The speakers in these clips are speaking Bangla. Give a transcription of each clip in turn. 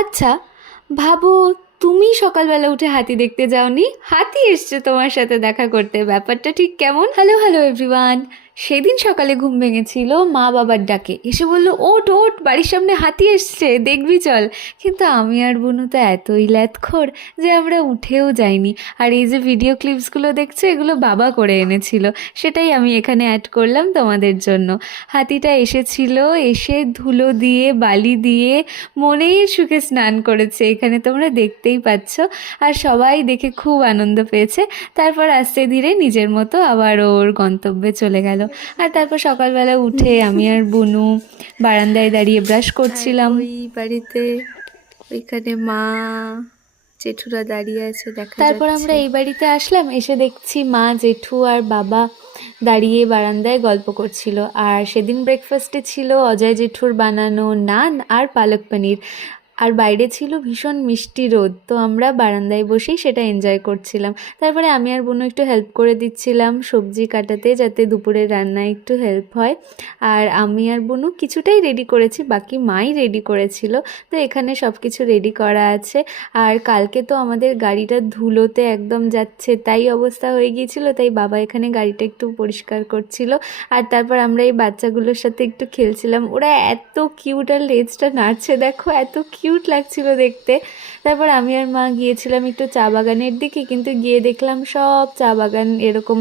আচ্ছা, ভাবো, তুমি সকালবেলা উঠে হাতি দেখতে যাওনি, হাতি এসছে তোমার সাথে দেখা করতে, ব্যাপারটা ঠিক কেমন? Hello hello everyone. সেদিন সকালে ঘুম ভেঙেছিল মা বাবার ডাকে, এসে বলল ওঠ ওঠ, বাড়ির সামনে হাতি এসছে, দেখবি চল। কিন্তু আমি আর বুনু তো এতই ল্যাথখোর যে আমরা উঠেও যাইনি। আর এই যে ভিডিও ক্লিপসগুলো দেখছো, এগুলো বাবা করে এনেছিল, সেটাই আমি এখানে অ্যাড করলাম তোমাদের জন্য। হাতিটা এসেছিল, এসে ধুলো দিয়ে বালি দিয়ে মনের সুখে স্নান করেছে, এখানে তোমরা দেখতেই পাচ্ছ। আর সবাই দেখে খুব আনন্দ পেয়েছে। তারপর আস্তে ধীরে নিজের মতো আবার ওর গন্তব্যে চলে গেল। আর তারপর সকালবেলা উঠে আমি আর বুনু বারান্দায় দাঁড়িয়ে ব্রাশ করছিলাম। ওই বাড়িতে ওইখানে মা জেঠুরা দাঁড়িয়ে আছে দেখা যাচ্ছে। তারপর আমরা এই বাড়িতে আসলাম, এসে দেখছি মা জেঠু আর বাবা দাঁড়িয়ে বারান্দায় গল্প করছিল। আর সেদিন ব্রেকফাস্টে ছিল অজয় জেঠুর বানানো নান আর পালক পনির। আর বাইরে ছিল ভীষণ মিষ্টি রোদ, তো আমরা বারান্দায় বসেই সেটা এনজয় করছিলাম। তারপরে আমি আর বোনও একটু হেল্প করে দিচ্ছিলাম সবজি কাটাতে, যাতে দুপুরের রান্নায় একটু হেল্প হয়। আর আমি আর বোনও কিছুটাই রেডি করেছি, বাকি মাই রেডি করেছিল। তো এখানে সব কিছু রেডি করা আছে। আর কালকে তো আমাদের গাড়িটা ধুলোতে একদম যাচ্ছে, তাই অবস্থা হয়ে গিয়েছিল, তাই বাবা এখানে গাড়িটা একটু পরিষ্কার করছিল। আর তারপর আমরা এই বাচ্চাগুলোর সাথে একটু খেলছিলাম, ওরা এত কিউট, আর লেজটা নাড়ছে দেখো, এত কিউট লাগছিল দেখতে। তারপর আমি আর মা গিয়েছিলাম একটু চা বাগানের দিকে, কিন্তু গিয়ে দেখলাম সব চা বাগান এরকম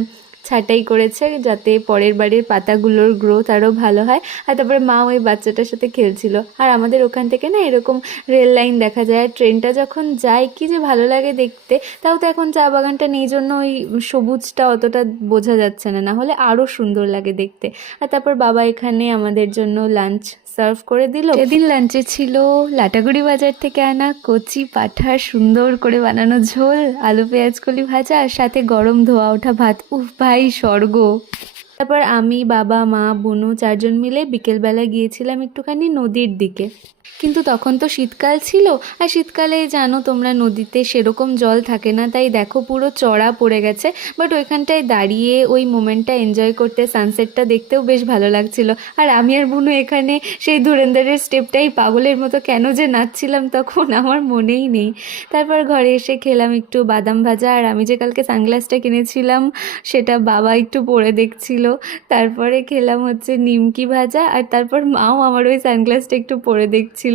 ছাঁটাই করেছে, যাতে পরের বাড়ির পাতাগুলোর গ্রোথ আরও ভালো হয়। আর তারপরে মা ওই বাচ্চাটার সাথে খেলছিল। আর আমাদের ওখান থেকে না এরকম রেল লাইন দেখা যায়, আর ট্রেনটা যখন যায় কি যে ভালো লাগে দেখতে। তাও তো এখন চা বাগানটা নেই জন্য ওই সবুজটা অতটা বোঝা যাচ্ছে না, না হলে আরও সুন্দর লাগে দেখতে। আর তারপর বাবা এখানে আমাদের জন্য লাঞ্চ সার্ভ করে দিল। সেদিন লাঞ্চে ছিল লাটাগুড়ি বাজার থেকে আনা কচি পাঁঠার সুন্দর করে বানানো ঝোল, আলু পেঁয়াজ কলি ভাজা, আর সাথে গরম ধোয়া ওঠা ভাত। উফ ভাই, স্বর্গ। তারপর আমি, বাবা, মা, বুনু চারজন মিলে বিকেলবেলা গিয়েছিলাম একটুখানি নদীর দিকে। কিন্তু তখন তো শীতকাল ছিল, আর শীতকালে জানো তোমরা নদীতে সেরকম জল থাকে না, তাই দেখো পুরো চড়া পড়ে গেছে। বাট ওইখানটায় দাঁড়িয়ে ওই মোমেন্টটা এনজয় করতে, সানসেটটা দেখতেও বেশ ভালো লাগছিল। আর আমি আর বুনু এখানে সেই ধুরন্ধরের স্টেপটাই পাগলের মতো কেন যে নাচছিলাম তখন আমার মনেই নেই। তারপর ঘরে এসে খেলাম একটু বাদাম ভাজা, আর আমি যে কালকে সানগ্লাসটা কিনেছিলাম সেটা বাবা একটু পরে দেখছিল। তারপরে খেলাম হচ্ছে নিমকি ভাজা, আর তারপর মাও আমার ওই সানগ্লাসটা একটু পরে দেখছিল।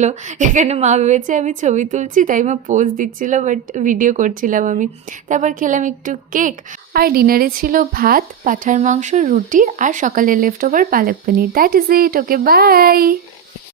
এখানে মা ভেবেছে আমি ছবি তুলছি, তাই মা পোজ দিচ্ছিল, বাট ভিডিও করছিলাম আমি। তারপর খেলাম একটু কেক। আর ডিনারে ছিল ভাত, পাঁঠার মাংস, রুটি, আর সকালে left over palak paneer. That is it. Okay, by.